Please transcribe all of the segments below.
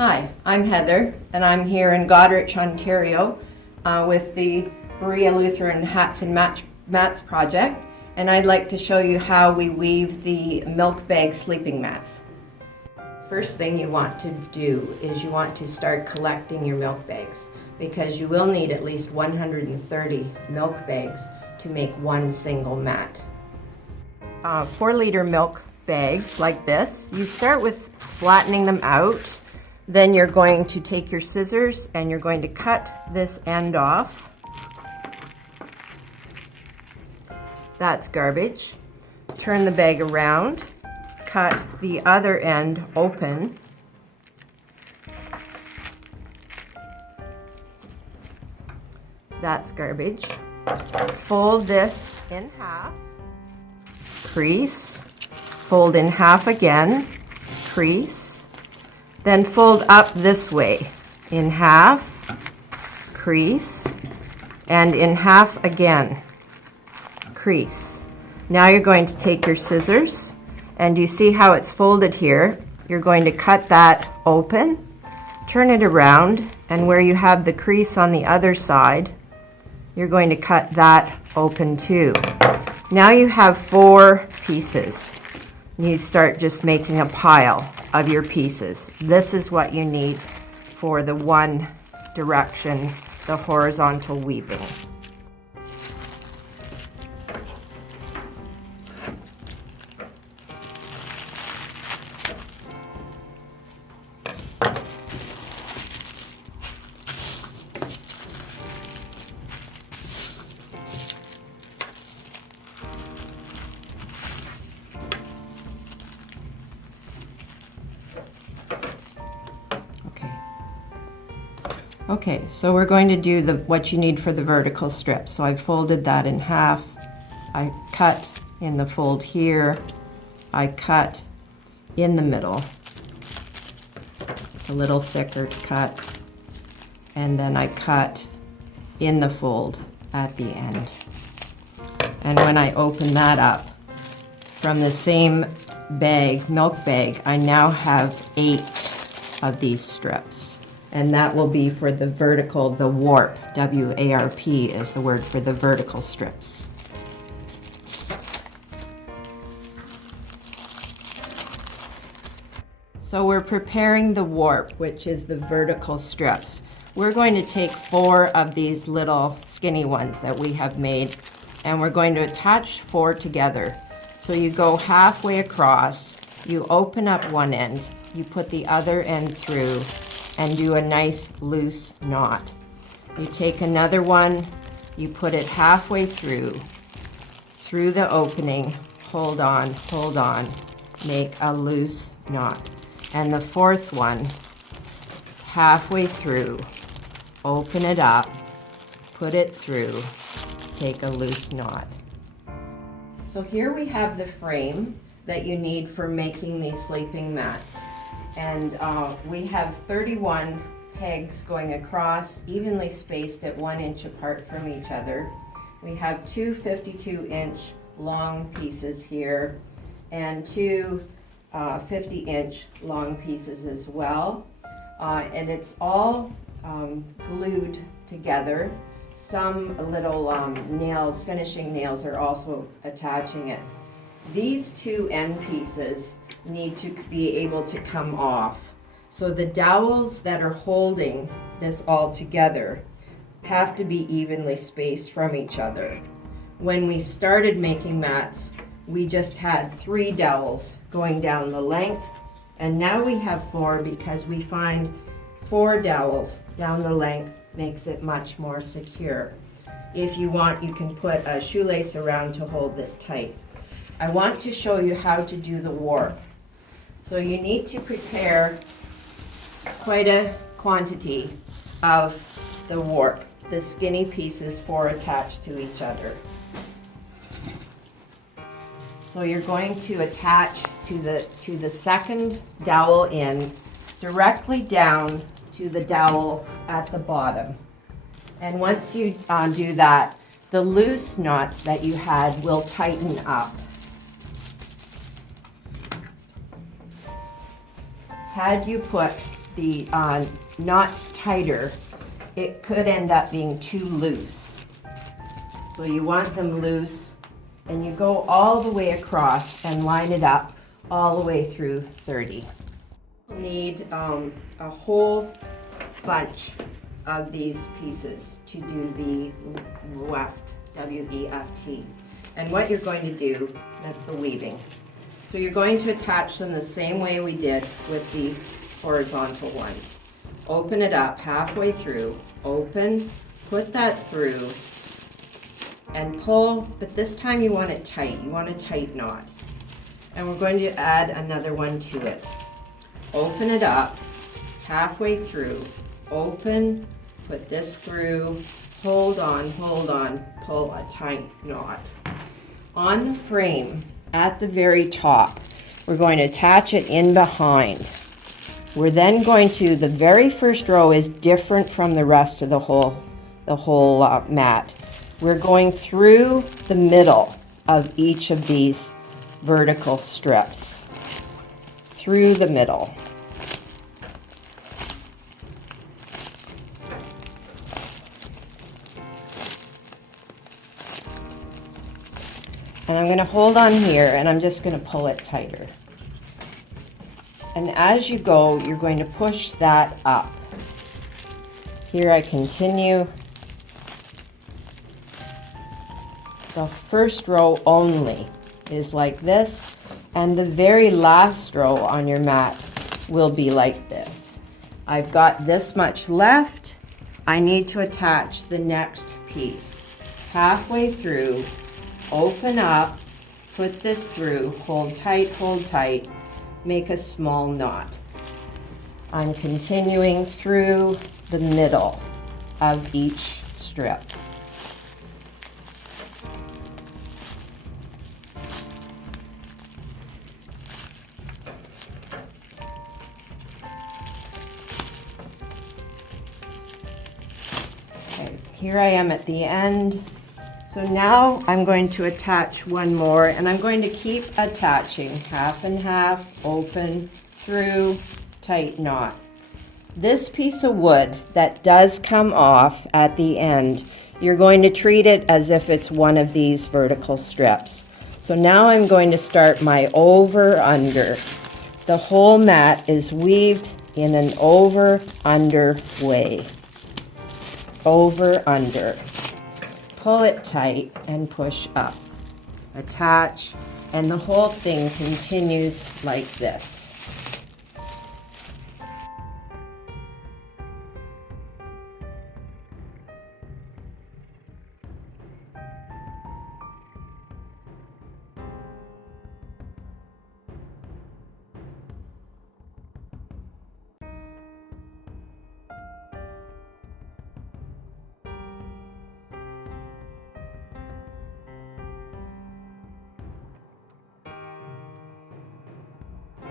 Hi, I'm Heather, and I'm here in Goderich, Ontario with the Berea Lutheran Hats and Mats project, and I'd like to show you how we weave the milk bag sleeping mats. First thing you want to do is you want to start collecting your milk bags, because you will need at least 130 milk bags to make one single mat. 4-liter milk bags like this, you start with flattening them out. Then you're going to take your scissors and you're going to cut this end off. That's garbage. Turn the bag around, cut the other end open. That's garbage. Fold this in half, crease, fold in half again, crease. Then fold up this way, in half, crease, and in half again, crease. Now you're going to take your scissors, and you see how it's folded here. You're going to cut that open, turn it around, and where you have the crease on the other side, you're going to cut that open too. Now you have 4 pieces. You start just making a pile of your pieces. This is what you need for the one direction, the horizontal weaving. Okay, so we're going to do what you need for the vertical strip. So I folded that in half. I cut in the fold here. I cut in the middle. It's a little thicker to cut. And then I cut in the fold at the end. And when I open that up, from the same bag, milk bag, I now have 8 of these strips. And that will be for the vertical, the warp. W-A-R-P is the word for the vertical strips. So we're preparing the warp, which is the vertical strips. We're going to take 4 of these little skinny ones that we have made, and we're going to attach 4 together. So you go halfway across, you open up one end, you put the other end through, and do a nice loose knot. You take another one, you put it halfway through the opening, hold on, make a loose knot. And the 4th one, halfway through, open it up, put it through, take a loose knot. So here we have the frame that you need for making these sleeping mats. And we have 31 pegs going across, evenly spaced at 1 inch apart from each other. We have 2 52-inch long pieces here and 2 50-inch long pieces as well. And it's all glued together. Some little nails, finishing nails, are also attaching it. These 2 end pieces need to be able to come off. So the dowels that are holding this all together have to be evenly spaced from each other. When we started making mats, we just had 3 dowels going down the length, and now we have 4 because we find 4 dowels down the length makes it much more secure. If you want, you can put a shoelace around to hold this tight. I want to show you how to do the warp. So you need to prepare quite a quantity of the warp, the skinny pieces 4 attached to each other. So you're going to attach to the second dowel in, directly down to the dowel at the bottom. And once you do that, the loose knots that you had will tighten up. Had you put the knots tighter, it could end up being too loose. So you want them loose, and you go all the way across and line it up all the way through 30. You'll need a whole bunch of these pieces to do the weft, W-E-F-T. And what you're going to do, that's the weaving. So you're going to attach them the same way we did with the horizontal ones. Open it up halfway through, open, put that through, and pull, but this time you want it tight. You want a tight knot. And we're going to add another one to it. Open it up, halfway through, open, put this through, hold on, pull a tight knot. On the frame, at the very top, we're going to attach it in behind. We're then going to, the very first row is different from the rest of the whole mat. We're going through the middle of each of these vertical strips, through the middle. And I'm going to hold on here and I'm just going to pull it tighter. And as you go, you're going to push that up. Here I continue. The first row only is like this, and the very last row on your mat will be like this. I've got this much left. I need to attach the next piece. Halfway through, open up, put this through, hold tight, make a small knot. I'm continuing through the middle of each strip. Okay, here I am at the end. So now I'm going to attach one more, and I'm going to keep attaching half and half, open, through, tight knot. This piece of wood that does come off at the end, you're going to treat it as if it's one of these vertical strips. So now I'm going to start my over-under. The whole mat is weaved in an over-under way. Over-under. Pull it tight and push up. Attach, and the whole thing continues like this.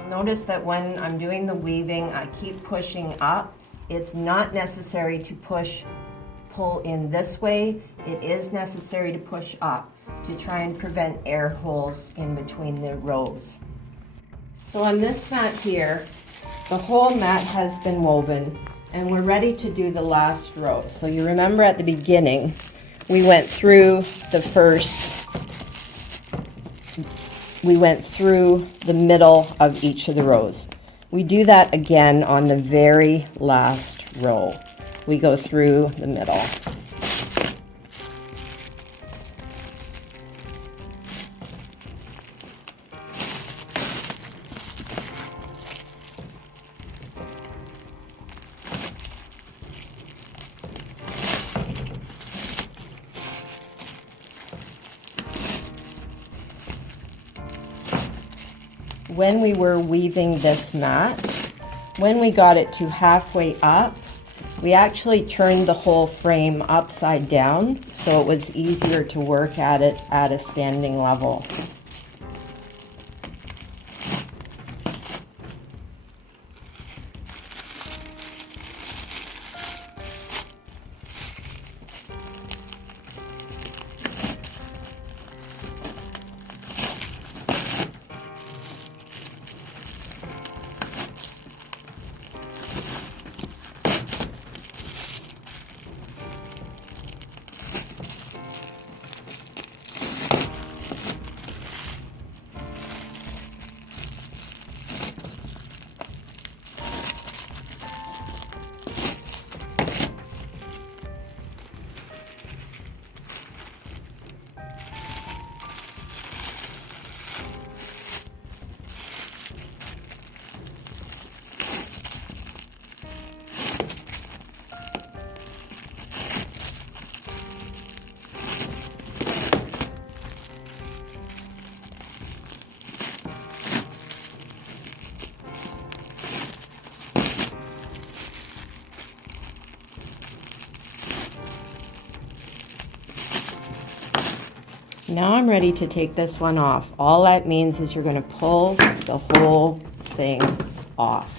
Notice that when I'm doing the weaving, I keep pushing up. It's not necessary to pull in this way. It is necessary to push up to try and prevent air holes in between the rows. So on this mat here, the whole mat has been woven, and we're ready to do the last row. So you remember at the beginning, we went through the middle of each of the rows. We do that again on the very last row. We go through the middle. When we were weaving this mat, when we got it to halfway up, we actually turned the whole frame upside down so it was easier to work at it at a standing level. Now I'm ready to take this one off. All that means is you're going to pull the whole thing off.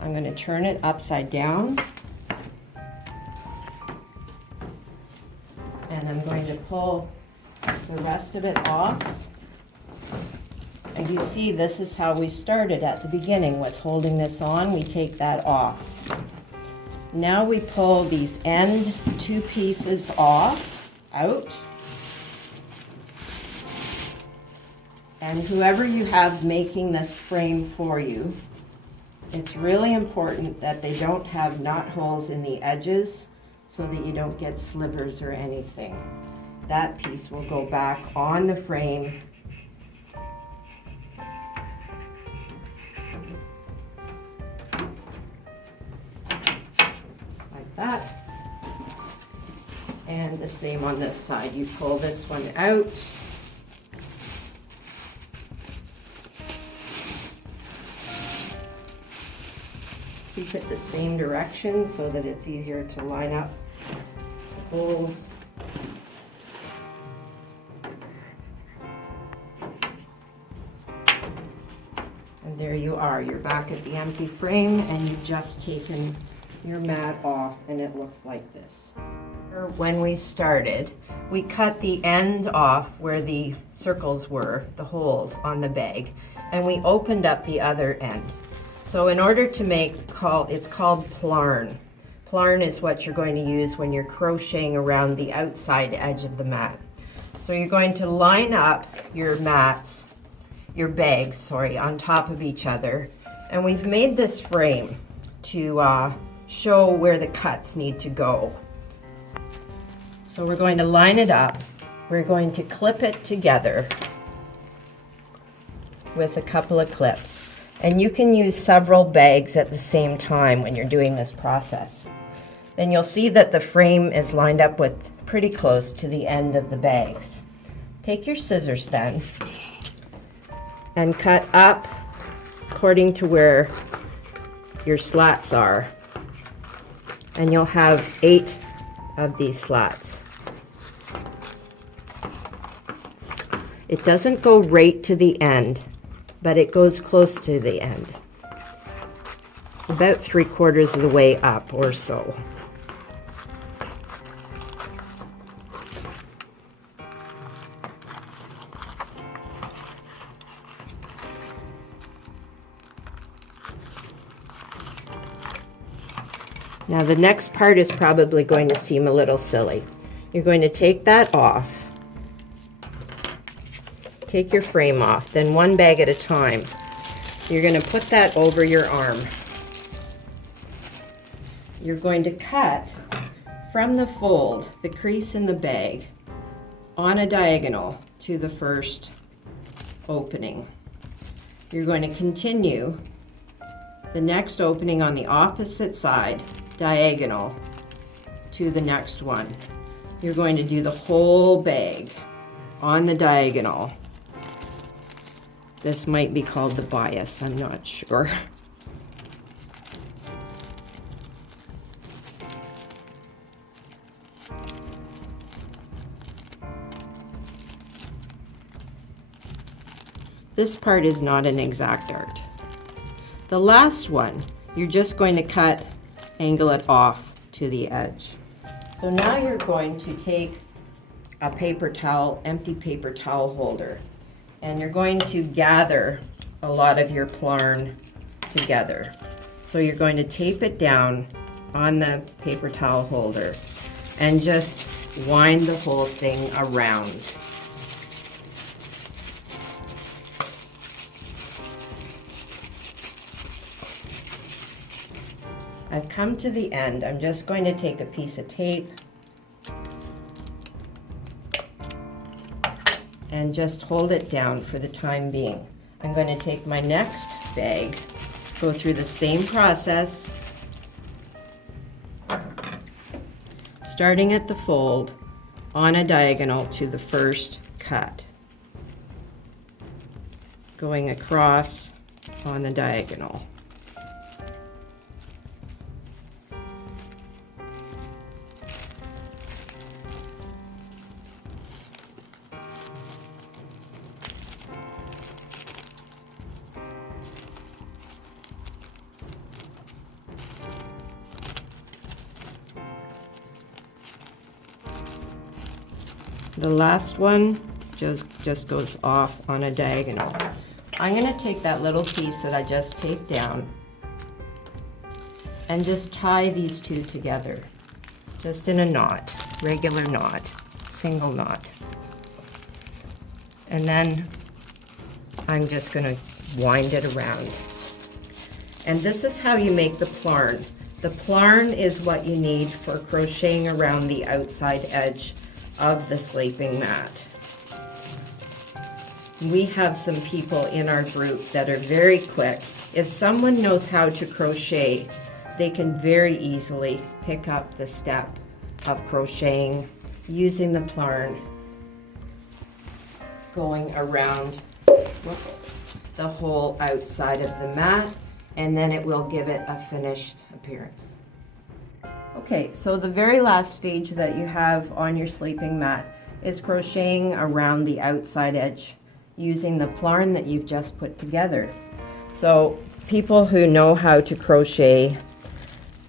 I'm going to turn it upside down. And I'm going to pull the rest of it off. And you see, this is how we started at the beginning with holding this on. We take that off. Now we pull these end two pieces off, out. And whoever you have making this frame for you, it's really important that they don't have knot holes in the edges so that you don't get slivers or anything. That piece will go back on the frame. That. And the same on this side. You pull this one out. Keep it the same direction so that it's easier to line up the holes. And there you are. You're back at the empty frame and you've just taken your mat off, and it looks like this. When we started, we cut the end off where the circles were, the holes on the bag, and we opened up the other end. So in order to make, it's called plarn. Plarn is what you're going to use when you're crocheting around the outside edge of the mat. So you're going to line up your mats, your bags, sorry, on top of each other. And we've made this frame to show where the cuts need to go. So we're going to line it up. We're going to clip it together with a couple of clips. And you can use several bags at the same time when you're doing this process. Then you'll see that the frame is lined up with pretty close to the end of the bags. Take your scissors then and cut up according to where your slats are. And you'll have 8 of these slats. It doesn't go right to the end, but it goes close to the end. About 3/4 of the way up or so. Now the next part is probably going to seem a little silly. You're going to take that off. Take your frame off, then one bag at a time. You're going to put that over your arm. You're going to cut from the fold, the crease in the bag, on a diagonal to the first opening. You're going to continue the next opening on the opposite side, diagonal to the next one. You're going to do the whole bag on the diagonal. This might be called the bias, I'm not sure. This part is not an exact art. The last one, you're just going to angle it off to the edge. So now you're going to take a paper towel, empty paper towel holder, and you're going to gather a lot of your plarn together. So you're going to tape it down on the paper towel holder and just wind the whole thing around. I've come to the end. I'm just going to take a piece of tape and just hold it down for the time being. I'm going to take my next bag, go through the same process, starting at the fold on a diagonal to the first cut, going across on the diagonal. The last one just goes off on a diagonal. I'm gonna take that little piece that I just taped down and just tie these two together, just in a knot, regular knot, single knot. And then I'm just gonna wind it around. And this is how you make the plarn. The plarn is what you need for crocheting around the outside edge of the sleeping mat. We have some people in our group that are very quick. If someone knows how to crochet, they can very easily pick up the step of crocheting using the plarn, going around the whole outside of the mat, and then it will give it a finished appearance. Okay, so the very last stage that you have on your sleeping mat is crocheting around the outside edge using the plarn that you've just put together. So people who know how to crochet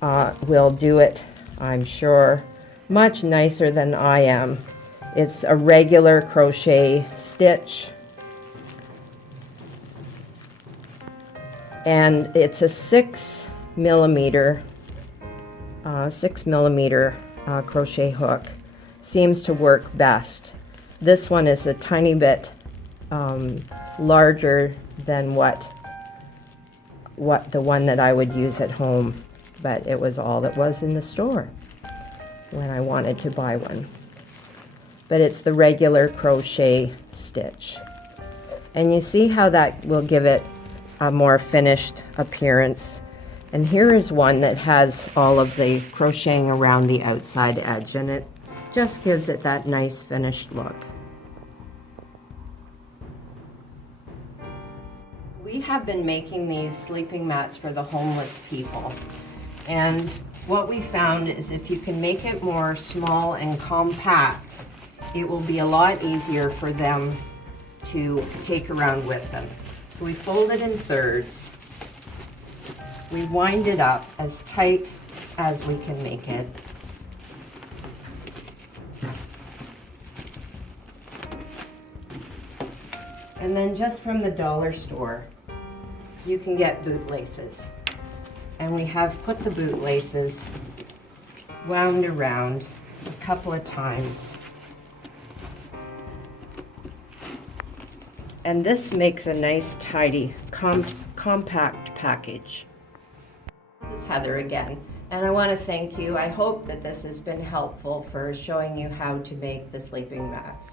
will do it, I'm sure, much nicer than I am. It's a regular crochet stitch, and it's a 6 millimeter crochet hook. Seems to work best. This one is a tiny bit larger than what the one that I would use at home, but it was all that was in the store when I wanted to buy one. But it's the regular crochet stitch. And you see how that will give it a more finished appearance. And here is one that has all of the crocheting around the outside edge, and it just gives it that nice finished look. We have been making these sleeping mats for the homeless people. And what we found is if you can make it more small and compact, it will be a lot easier for them to take around with them. So we fold it in thirds. We wind it up as tight as we can make it. And then just from the dollar store, you can get bootlaces. And we have put the bootlaces wound around a couple of times. And this makes a nice, tidy, compact package. This is Heather again, and I want to thank you. I hope that this has been helpful for showing you how to make the sleeping mats.